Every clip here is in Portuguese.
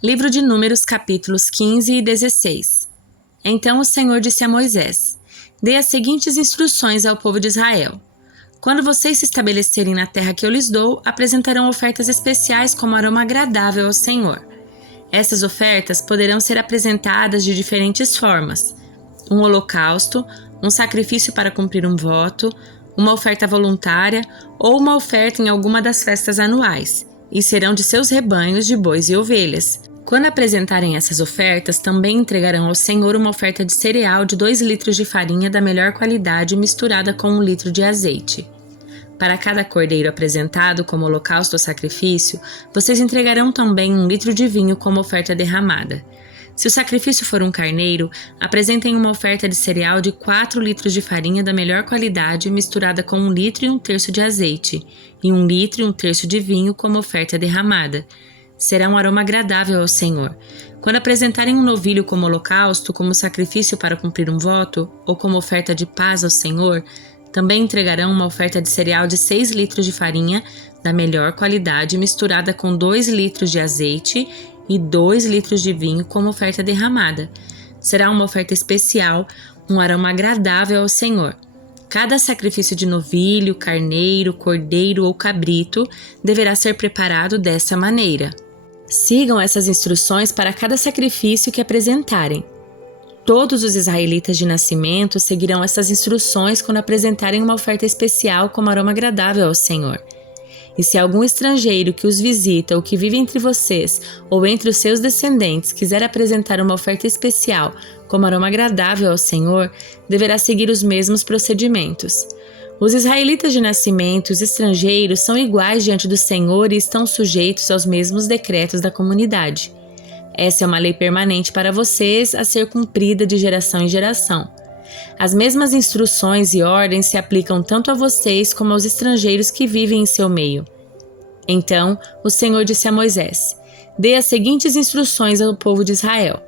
Livro de Números, capítulos 15 e 16. Então o Senhor disse a Moisés: Dê as seguintes instruções ao povo de Israel. Quando vocês se estabelecerem na terra que eu lhes dou, apresentarão ofertas especiais como aroma agradável ao Senhor. Essas ofertas poderão ser apresentadas de diferentes formas: um holocausto, um sacrifício para cumprir um voto, uma oferta voluntária ou uma oferta em alguma das festas anuais, e serão de seus rebanhos de bois e ovelhas. Quando apresentarem essas ofertas, também entregarão ao Senhor uma oferta de cereal de 2 litros de farinha da melhor qualidade misturada com 1 litro de azeite. Para cada cordeiro apresentado como holocausto ou sacrifício, vocês entregarão também 1 litro de vinho como oferta derramada. Se o sacrifício for um carneiro, apresentem uma oferta de cereal de 4 litros de farinha da melhor qualidade misturada com 1 litro e 1/3 de azeite, e 1 litro e 1/3 de vinho como oferta derramada. Será um aroma agradável ao Senhor. Quando apresentarem um novilho como holocausto, como sacrifício para cumprir um voto, ou como oferta de paz ao Senhor, também entregarão uma oferta de cereal de 6 litros de farinha da melhor qualidade misturada com 2 litros de azeite e 2 litros de vinho como oferta derramada. Será uma oferta especial, um aroma agradável ao Senhor. Cada sacrifício de novilho, carneiro, cordeiro ou cabrito deverá ser preparado dessa maneira. Sigam essas instruções para cada sacrifício que apresentarem. Todos os israelitas de nascimento seguirão essas instruções quando apresentarem uma oferta especial como aroma agradável ao Senhor. E se algum estrangeiro que os visita ou que vive entre vocês ou entre os seus descendentes quiser apresentar uma oferta especial como aroma agradável ao Senhor, deverá seguir os mesmos procedimentos. Os israelitas de nascimento e os estrangeiros são iguais diante do Senhor e estão sujeitos aos mesmos decretos da comunidade. Essa é uma lei permanente para vocês, a ser cumprida de geração em geração. As mesmas instruções e ordens se aplicam tanto a vocês como aos estrangeiros que vivem em seu meio. Então, o Senhor disse a Moisés: Dê as seguintes instruções ao povo de Israel.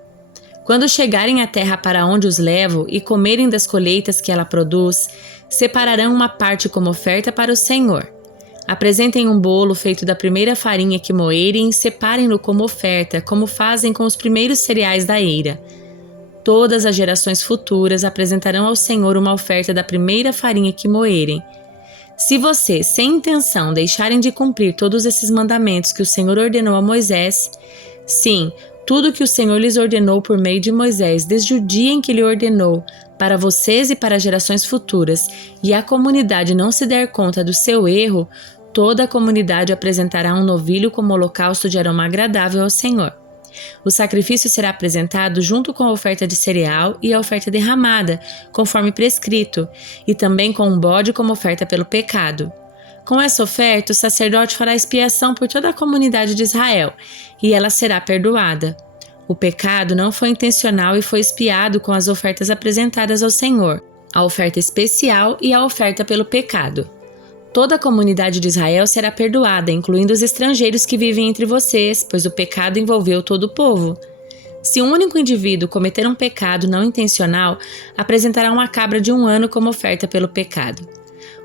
Quando chegarem à terra para onde os levo e comerem das colheitas que ela produz, separarão uma parte como oferta para o Senhor. Apresentem um bolo feito da primeira farinha que moerem e separem-no como oferta, como fazem com os primeiros cereais da eira. Todas as gerações futuras apresentarão ao Senhor uma oferta da primeira farinha que moerem. Se vocês, sem intenção, deixarem de cumprir todos esses mandamentos que o Senhor ordenou a Moisés, sim, tudo que o Senhor lhes ordenou por meio de Moisés, desde o dia em que lhe ordenou, para vocês e para gerações futuras, e a comunidade não se der conta do seu erro, toda a comunidade apresentará um novilho como holocausto de aroma agradável ao Senhor. O sacrifício será apresentado junto com a oferta de cereal e a oferta derramada, conforme prescrito, e também com um bode como oferta pelo pecado. Com essa oferta, o sacerdote fará expiação por toda a comunidade de Israel, e ela será perdoada. O pecado não foi intencional e foi expiado com as ofertas apresentadas ao Senhor, a oferta especial e a oferta pelo pecado. Toda a comunidade de Israel será perdoada, incluindo os estrangeiros que vivem entre vocês, pois o pecado envolveu todo o povo. Se um único indivíduo cometer um pecado não intencional, apresentará uma cabra de 1 ano como oferta pelo pecado.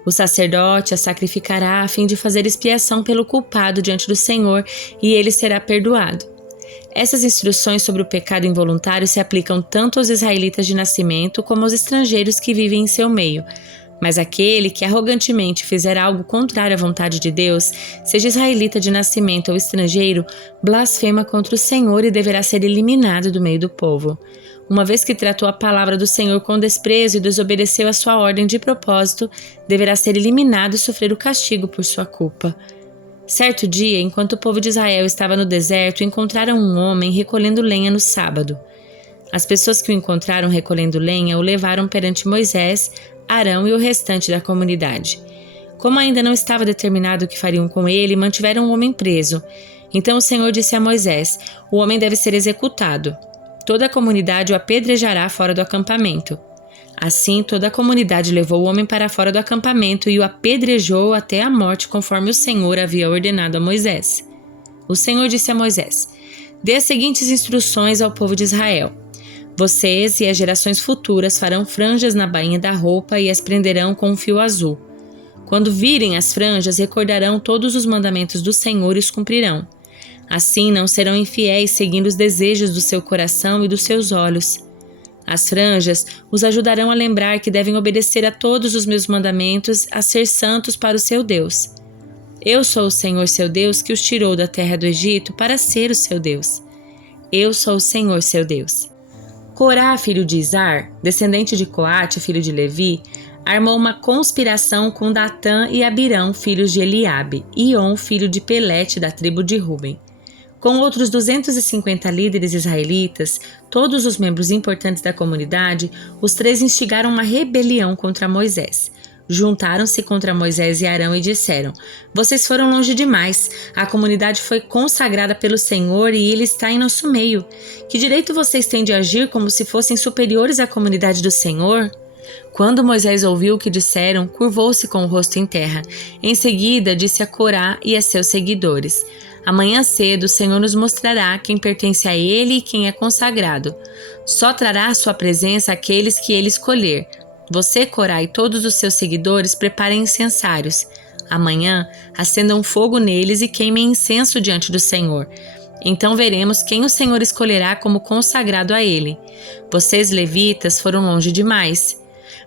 O sacerdote a sacrificará a fim de fazer expiação pelo culpado diante do Senhor, e ele será perdoado. Essas instruções sobre o pecado involuntário se aplicam tanto aos israelitas de nascimento como aos estrangeiros que vivem em seu meio. Mas aquele que arrogantemente fizer algo contrário à vontade de Deus, seja israelita de nascimento ou estrangeiro, blasfema contra o Senhor e deverá ser eliminado do meio do povo. Uma vez que tratou a palavra do Senhor com desprezo e desobedeceu a sua ordem de propósito, deverá ser eliminado e sofrer o castigo por sua culpa. Certo dia, enquanto o povo de Israel estava no deserto, encontraram um homem recolhendo lenha no sábado. As pessoas que o encontraram recolhendo lenha o levaram perante Moisés, Arão e o restante da comunidade. Como ainda não estava determinado o que fariam com ele, mantiveram o homem preso. Então o Senhor disse a Moisés: O homem deve ser executado. Toda a comunidade o apedrejará fora do acampamento. Assim, toda a comunidade levou o homem para fora do acampamento e o apedrejou até a morte, conforme o Senhor havia ordenado a Moisés. O Senhor disse a Moisés: Dê as seguintes instruções ao povo de Israel. Vocês e as gerações futuras farão franjas na bainha da roupa e as prenderão com um fio azul. Quando virem as franjas, recordarão todos os mandamentos do Senhor e os cumprirão. Assim não serão infiéis seguindo os desejos do seu coração e dos seus olhos. As franjas os ajudarão a lembrar que devem obedecer a todos os meus mandamentos, a ser santos para o seu Deus. Eu sou o Senhor seu Deus que os tirou da terra do Egito para ser o seu Deus. Eu sou o Senhor seu Deus. Corá, filho de Izar, descendente de Coate, filho de Levi, armou uma conspiração com Datã e Abirão, filhos de Eliabe, e On, filho de Pelete, da tribo de Ruben. Com outros 250 líderes israelitas, todos os membros importantes da comunidade, os 3 instigaram uma rebelião contra Moisés. Juntaram-se contra Moisés e Arão e disseram: Vocês foram longe demais. A comunidade foi consagrada pelo Senhor e ele está em nosso meio. Que direito vocês têm de agir como se fossem superiores à comunidade do Senhor? Quando Moisés ouviu o que disseram, curvou-se com o rosto em terra. Em seguida, disse a Corá e a seus seguidores: Amanhã cedo o Senhor nos mostrará quem pertence a ele e quem é consagrado. Só trará à sua presença aqueles que ele escolher. Você, Corá, e todos os seus seguidores preparem incensários. Amanhã, acendam fogo neles e queimem incenso diante do Senhor. Então veremos quem o Senhor escolherá como consagrado a ele. Vocês, levitas, foram longe demais.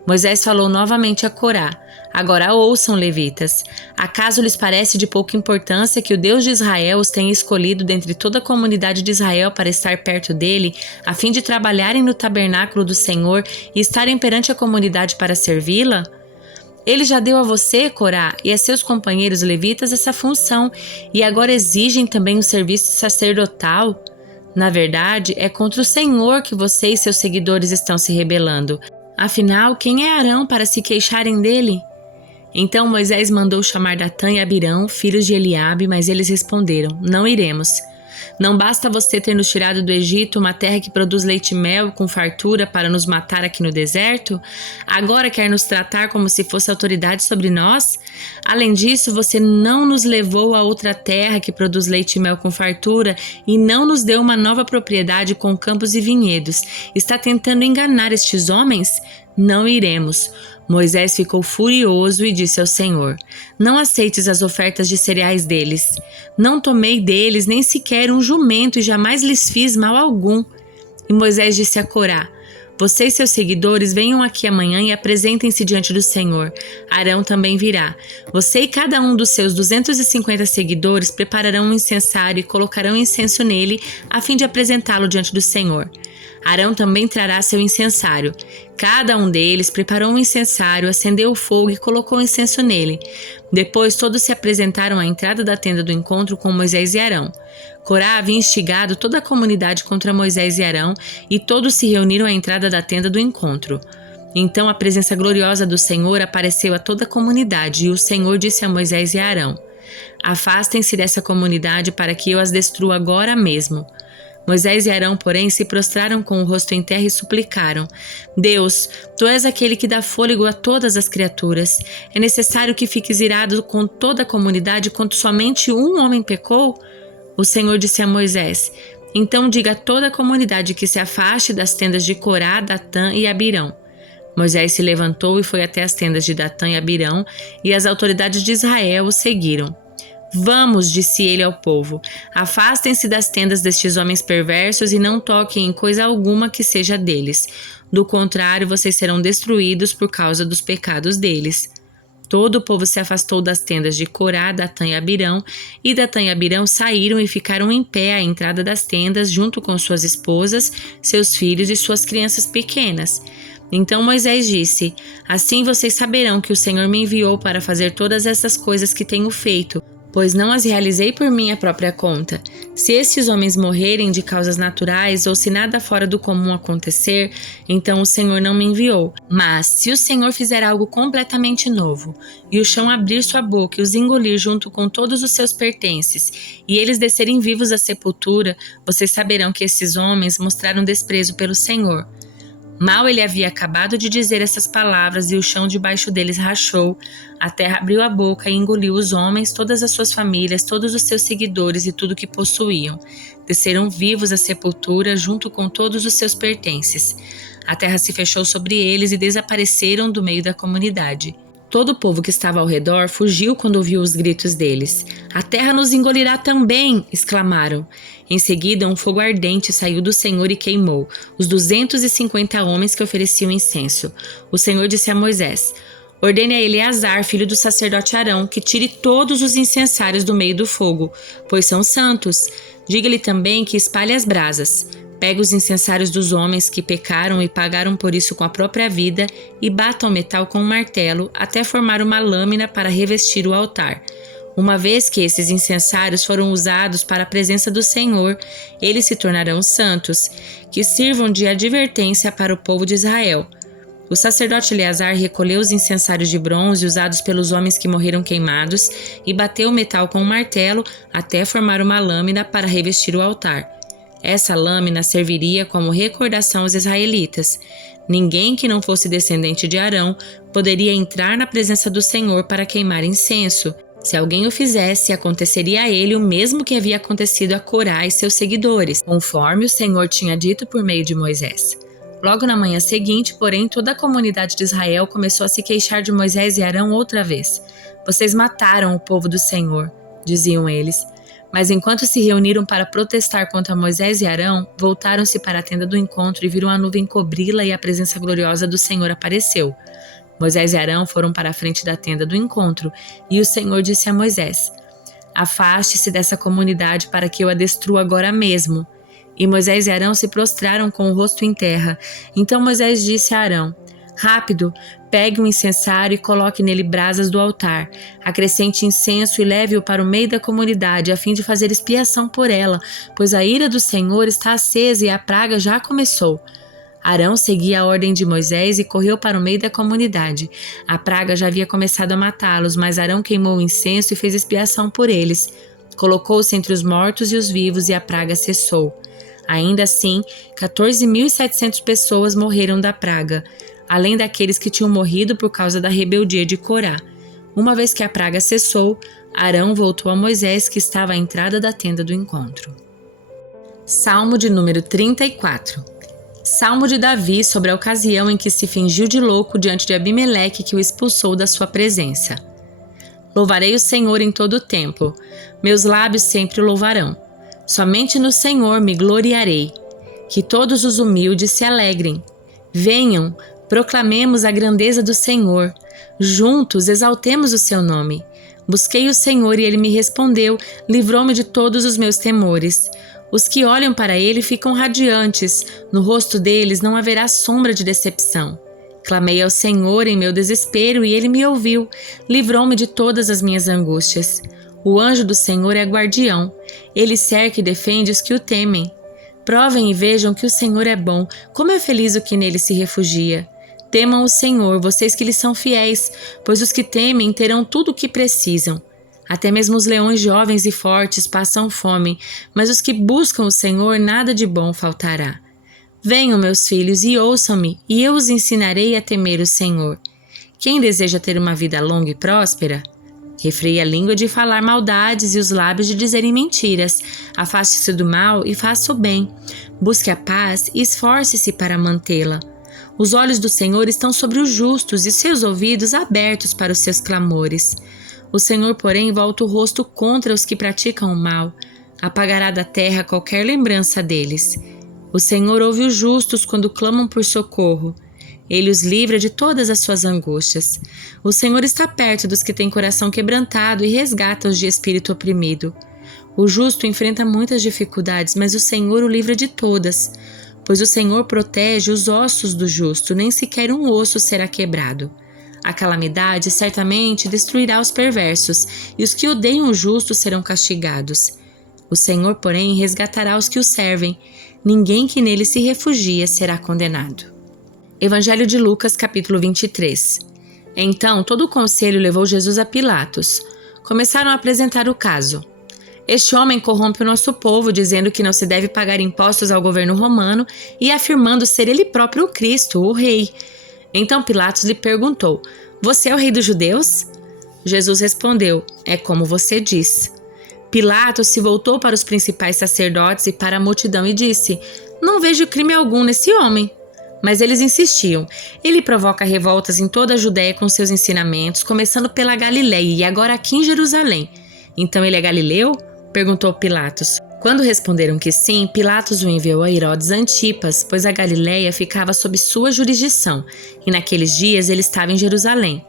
Moisés falou novamente a Corá: Agora ouçam, levitas. Acaso lhes parece de pouca importância que o Deus de Israel os tenha escolhido dentre toda a comunidade de Israel para estar perto dele, a fim de trabalharem no tabernáculo do Senhor e estarem perante a comunidade para servi-la? Ele já deu a você, Corá, e a seus companheiros levitas essa função, e agora exigem também o serviço sacerdotal? Na verdade, é contra o Senhor que você e seus seguidores estão se rebelando. Afinal, quem é Arão para se queixarem dele? Então Moisés mandou chamar Datã e Abirão, filhos de Eliabe, mas eles responderam: Não iremos. Não basta você ter nos tirado do Egito, uma terra que produz leite e mel com fartura, para nos matar aqui no deserto? Agora quer nos tratar como se fosse autoridade sobre nós? Além disso, você não nos levou a outra terra que produz leite e mel com fartura e não nos deu uma nova propriedade com campos e vinhedos. Está tentando enganar estes homens? Não iremos. Moisés ficou furioso e disse ao Senhor: Não aceites as ofertas de cereais deles. Não tomei deles nem sequer um jumento e jamais lhes fiz mal algum. E Moisés disse a Corá: Você e seus seguidores venham aqui amanhã e apresentem-se diante do Senhor. Arão também virá. Você e cada um dos seus 250 seguidores prepararão um incensário e colocarão incenso nele, a fim de apresentá-lo diante do Senhor. Arão também trará seu incensário. Cada um deles preparou um incensário, acendeu o fogo e colocou incenso nele. Depois todos se apresentaram à entrada da tenda do encontro com Moisés e Arão. Corá havia instigado toda a comunidade contra Moisés e Arão, e todos se reuniram à entrada da tenda do encontro. Então a presença gloriosa do Senhor apareceu a toda a comunidade, e o Senhor disse a Moisés e a Arão: Afastem-se dessa comunidade para que eu as destrua agora mesmo. Moisés e Arão, porém, se prostraram com o rosto em terra e suplicaram: Deus, tu és aquele que dá fôlego a todas as criaturas. É necessário que fiques irado com toda a comunidade quando somente um homem pecou? O Senhor disse a Moisés: Então diga a toda a comunidade que se afaste das tendas de Corá, Datã e Abirão. Moisés se levantou e foi até as tendas de Datã e Abirão, e as autoridades de Israel o seguiram. Vamos, disse ele ao povo, afastem-se das tendas destes homens perversos e não toquem em coisa alguma que seja deles. Do contrário, vocês serão destruídos por causa dos pecados deles. Todo o povo se afastou das tendas de Corá, Datã e Abirão, e Datã e Abirão saíram e ficaram em pé à entrada das tendas, junto com suas esposas, seus filhos e suas crianças pequenas. Então Moisés disse: Assim vocês saberão que o Senhor me enviou para fazer todas essas coisas que tenho feito, pois não as realizei por minha própria conta. Se estes homens morrerem de causas naturais ou se nada fora do comum acontecer, então o Senhor não me enviou. Mas se o Senhor fizer algo completamente novo, e o chão abrir sua boca e os engolir junto com todos os seus pertences, e eles descerem vivos à sepultura, vocês saberão que esses homens mostraram desprezo pelo Senhor. Mal ele havia acabado de dizer essas palavras e o chão debaixo deles rachou, a terra abriu a boca e engoliu os homens, todas as suas famílias, todos os seus seguidores e tudo o que possuíam. Desceram vivos à sepultura junto com todos os seus pertences. A terra se fechou sobre eles e desapareceram do meio da comunidade. Todo o povo que estava ao redor fugiu quando ouviu os gritos deles. "A terra nos engolirá também!" exclamaram. Em seguida, um fogo ardente saiu do Senhor e queimou os 250 homens que ofereciam incenso. O Senhor disse a Moisés: "Ordene a Eleazar, filho do sacerdote Arão, que tire todos os incensários do meio do fogo, pois são santos. Diga-lhe também que espalhe as brasas. Pegue os incensários dos homens que pecaram e pagaram por isso com a própria vida e bata o metal com um martelo até formar uma lâmina para revestir o altar. Uma vez que esses incensários foram usados para a presença do Senhor, eles se tornarão santos, que sirvam de advertência para o povo de Israel." O sacerdote Eleazar recolheu os incensários de bronze usados pelos homens que morreram queimados e bateu o metal com um martelo até formar uma lâmina para revestir o altar. Essa lâmina serviria como recordação aos israelitas. Ninguém que não fosse descendente de Arão poderia entrar na presença do Senhor para queimar incenso. Se alguém o fizesse, aconteceria a ele o mesmo que havia acontecido a Corá e seus seguidores, conforme o Senhor tinha dito por meio de Moisés. Logo na manhã seguinte, porém, toda a comunidade de Israel começou a se queixar de Moisés e Arão outra vez. "Vocês mataram o povo do Senhor", diziam eles. Mas enquanto se reuniram para protestar contra Moisés e Arão, voltaram-se para a tenda do encontro e viram a nuvem cobri-la e a presença gloriosa do Senhor apareceu. Moisés e Arão foram para a frente da tenda do encontro, e o Senhor disse a Moisés: "Afaste-se dessa comunidade para que eu a destrua agora mesmo." E Moisés e Arão se prostraram com o rosto em terra. Então Moisés disse a Arão: "Rápido, pegue um incensário e coloque nele brasas do altar. Acrescente incenso e leve-o para o meio da comunidade, a fim de fazer expiação por ela, pois a ira do Senhor está acesa e a praga já começou." Arão seguia a ordem de Moisés e correu para o meio da comunidade. A praga já havia começado a matá-los, mas Arão queimou o incenso e fez expiação por eles. Colocou-se entre os mortos e os vivos e a praga cessou. Ainda assim, 14.700 pessoas morreram da praga, além daqueles que tinham morrido por causa da rebeldia de Corá. Uma vez que a praga cessou, Arão voltou a Moisés, que estava à entrada da tenda do encontro. Salmo de número 34. Salmo de Davi sobre a ocasião em que se fingiu de louco diante de Abimeleque, que o expulsou da sua presença. Louvarei o Senhor em todo o tempo, meus lábios sempre o louvarão. Somente no Senhor me gloriarei. Que todos os humildes se alegrem. Venham, proclamemos a grandeza do Senhor. Juntos exaltemos o seu nome. Busquei o Senhor e ele me respondeu, livrou-me de todos os meus temores. Os que olham para ele ficam radiantes, no rosto deles não haverá sombra de decepção. Clamei ao Senhor em meu desespero e ele me ouviu, livrou-me de todas as minhas angústias. O anjo do Senhor é guardião, ele cerca e defende os que o temem. Provem e vejam que o Senhor é bom, como é feliz o que nele se refugia. Temam o Senhor, vocês que lhe são fiéis, pois os que temem terão tudo o que precisam. Até mesmo os leões jovens e fortes passam fome, mas os que buscam o Senhor nada de bom faltará. Venham, meus filhos, e ouçam-me, e eu os ensinarei a temer o Senhor. Quem deseja ter uma vida longa e próspera? Refreie a língua de falar maldades e os lábios de dizerem mentiras. Afaste-se do mal e faça o bem. Busque a paz e esforce-se para mantê-la. Os olhos do Senhor estão sobre os justos e seus ouvidos abertos para os seus clamores. O Senhor, porém, volta o rosto contra os que praticam o mal. Apagará da terra qualquer lembrança deles. O Senhor ouve os justos quando clamam por socorro. Ele os livra de todas as suas angústias. O Senhor está perto dos que têm coração quebrantado e resgata-os de espírito oprimido. O justo enfrenta muitas dificuldades, mas o Senhor o livra de todas. Pois o Senhor protege os ossos do justo, nem sequer um osso será quebrado. A calamidade certamente destruirá os perversos, e os que odeiam o justo serão castigados. O Senhor, porém, resgatará os que o servem. Ninguém que nele se refugia será condenado. Evangelho de Lucas, capítulo 23. Então, todo o conselho levou Jesus a Pilatos. Começaram a apresentar o caso. Este homem corrompe o nosso povo, dizendo que não se deve pagar impostos ao governo romano e afirmando ser ele próprio o Cristo, o rei. Então Pilatos lhe perguntou: "Você é o rei dos judeus?" Jesus respondeu: "É como você diz." Pilatos se voltou para os principais sacerdotes e para a multidão e disse: "Não vejo crime algum nesse homem." Mas eles insistiam. Ele provoca revoltas em toda a Judéia com seus ensinamentos, começando pela Galileia e agora aqui em Jerusalém. Então ele é galileu? Perguntou Pilatos. Quando responderam que sim, Pilatos o enviou a Herodes Antipas, pois a Galileia ficava sob sua jurisdição, e naqueles dias ele estava em Jerusalém.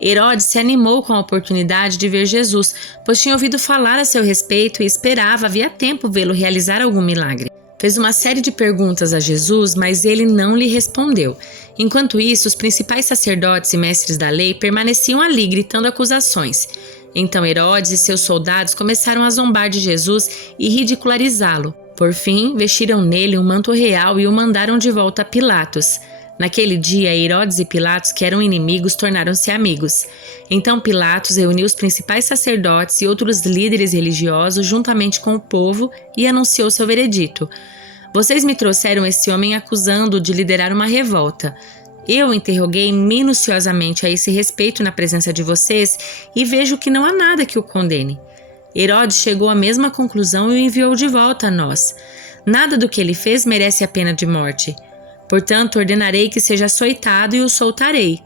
Herodes se animou com a oportunidade de ver Jesus, pois tinha ouvido falar a seu respeito e esperava havia tempo vê-lo realizar algum milagre. Fez uma série de perguntas a Jesus, mas ele não lhe respondeu. Enquanto isso, os principais sacerdotes e mestres da lei permaneciam ali, gritando acusações. Então Herodes e seus soldados começaram a zombar de Jesus e ridicularizá-lo. Por fim, vestiram nele um manto real e o mandaram de volta a Pilatos. Naquele dia, Herodes e Pilatos, que eram inimigos, tornaram-se amigos. Então Pilatos reuniu os principais sacerdotes e outros líderes religiosos juntamente com o povo e anunciou seu veredito. Vocês me trouxeram esse homem acusando-o de liderar uma revolta. Eu interroguei minuciosamente a esse respeito na presença de vocês e vejo que não há nada que o condene. Herodes chegou à mesma conclusão e o enviou de volta a nós. Nada do que ele fez merece a pena de morte. Portanto, ordenarei que seja açoitado e o soltarei.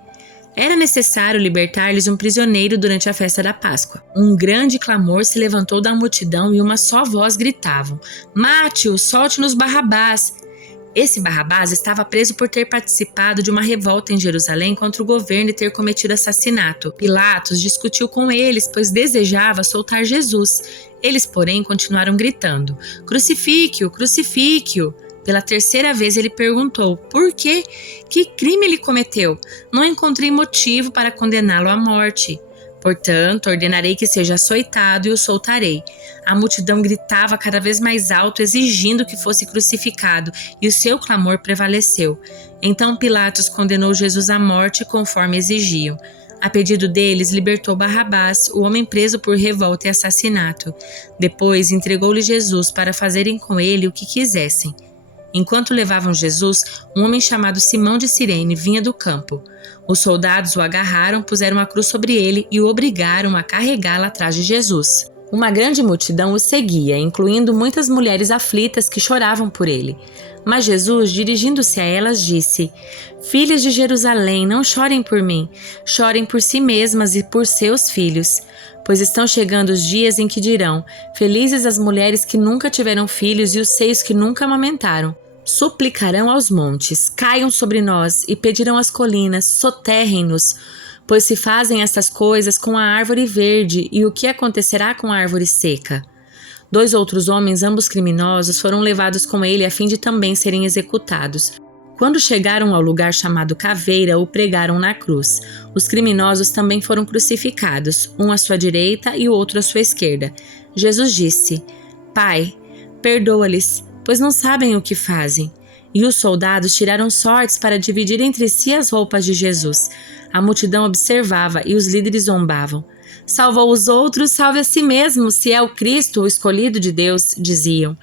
Era necessário libertar-lhes um prisioneiro durante a festa da Páscoa. Um grande clamor se levantou da multidão e uma só voz gritavam: "Mate-o, solte-nos Barrabás!" Esse Barrabás estava preso por ter participado de uma revolta em Jerusalém contra o governo e ter cometido assassinato. Pilatos discutiu com eles, pois desejava soltar Jesus. Eles, porém, continuaram gritando: "Crucifique-o, crucifique-o!" Pela terceira vez ele perguntou: por quê? Que crime ele cometeu? Não encontrei motivo para condená-lo à morte. Portanto, ordenarei que seja açoitado e o soltarei. A multidão gritava cada vez mais alto, exigindo que fosse crucificado, e o seu clamor prevaleceu. Então Pilatos condenou Jesus à morte conforme exigiam. A pedido deles, libertou Barrabás, o homem preso por revolta e assassinato. Depois entregou-lhe Jesus para fazerem com ele o que quisessem. Enquanto levavam Jesus, um homem chamado Simão de Cirene vinha do campo. Os soldados o agarraram, puseram a cruz sobre ele e o obrigaram a carregá-la atrás de Jesus. Uma grande multidão o seguia, incluindo muitas mulheres aflitas que choravam por ele. Mas Jesus, dirigindo-se a elas, disse: "Filhas de Jerusalém, não chorem por mim, chorem por si mesmas e por seus filhos. Pois estão chegando os dias em que dirão: felizes as mulheres que nunca tiveram filhos e os seios que nunca amamentaram. Suplicarão aos montes, caiam sobre nós, e pedirão às colinas, soterrem-nos. Pois se fazem estas coisas com a árvore verde, e o que acontecerá com a árvore seca?" 2 outros homens, ambos criminosos, foram levados com ele a fim de também serem executados. Quando chegaram ao lugar chamado Caveira, o pregaram na cruz. Os criminosos também foram crucificados, um à sua direita e o outro à sua esquerda. Jesus disse: "Pai, perdoa-lhes, pois não sabem o que fazem." E os soldados tiraram sortes para dividir entre si as roupas de Jesus. A multidão observava e os líderes zombavam. "Salvou os outros, salve a si mesmo, se é o Cristo, o escolhido de Deus", diziam.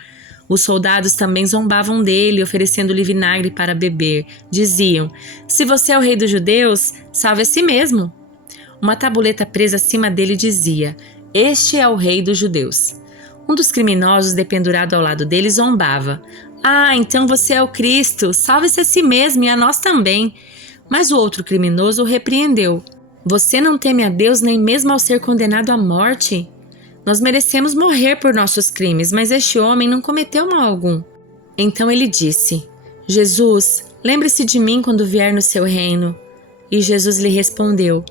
Os soldados também zombavam dele, oferecendo-lhe vinagre para beber. Diziam: "Se você é o rei dos judeus, salve a si mesmo." Uma tabuleta presa acima dele dizia: "Este é o rei dos judeus." Um dos criminosos, dependurado ao lado dele, zombava: "Ah, então você é o Cristo, salve-se a si mesmo e a nós também." Mas o outro criminoso o repreendeu: "Você não teme a Deus nem mesmo ao ser condenado à morte? Nós merecemos morrer por nossos crimes, mas este homem não cometeu mal algum." Então ele disse: "Jesus, lembre-se de mim quando vier no seu reino." E Jesus lhe respondeu: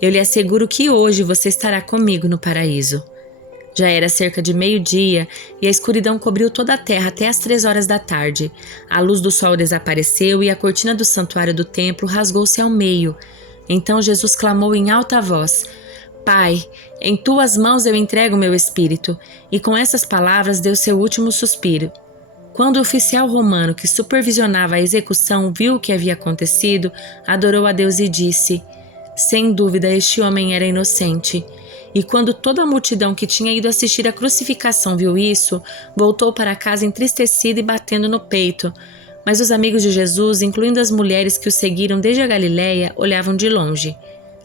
"Eu lhe asseguro que hoje você estará comigo no paraíso." Já era cerca de meio-dia e a escuridão cobriu toda a terra até às 3 horas da tarde. A luz do sol desapareceu e a cortina do santuário do templo rasgou-se ao meio. Então Jesus clamou em alta voz: "Pai, em tuas mãos eu entrego meu espírito." E com essas palavras deu seu último suspiro. Quando o oficial romano que supervisionava a execução viu o que havia acontecido, adorou a Deus e disse: "Sem dúvida este homem era inocente." E quando toda a multidão que tinha ido assistir à crucificação viu isso, voltou para casa entristecida e batendo no peito. Mas os amigos de Jesus, incluindo as mulheres que o seguiram desde a Galileia, olhavam de longe.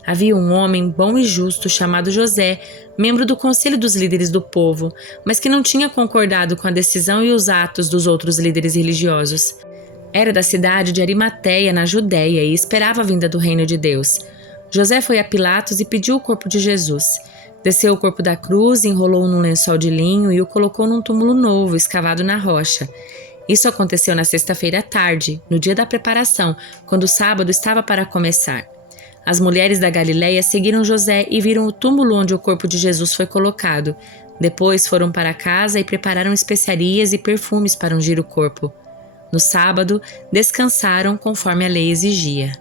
Havia um homem bom e justo chamado José, membro do conselho dos líderes do povo, mas que não tinha concordado com a decisão e os atos dos outros líderes religiosos. Era da cidade de Arimateia, na Judéia, e esperava a vinda do reino de Deus. José foi a Pilatos e pediu o corpo de Jesus. Desceu o corpo da cruz, enrolou-o num lençol de linho e o colocou num túmulo novo, escavado na rocha. Isso aconteceu na sexta-feira à tarde, no dia da preparação, quando o sábado estava para começar. As mulheres da Galiléia seguiram José e viram o túmulo onde o corpo de Jesus foi colocado. Depois foram para casa e prepararam especiarias e perfumes para ungir o corpo. No sábado, descansaram conforme a lei exigia.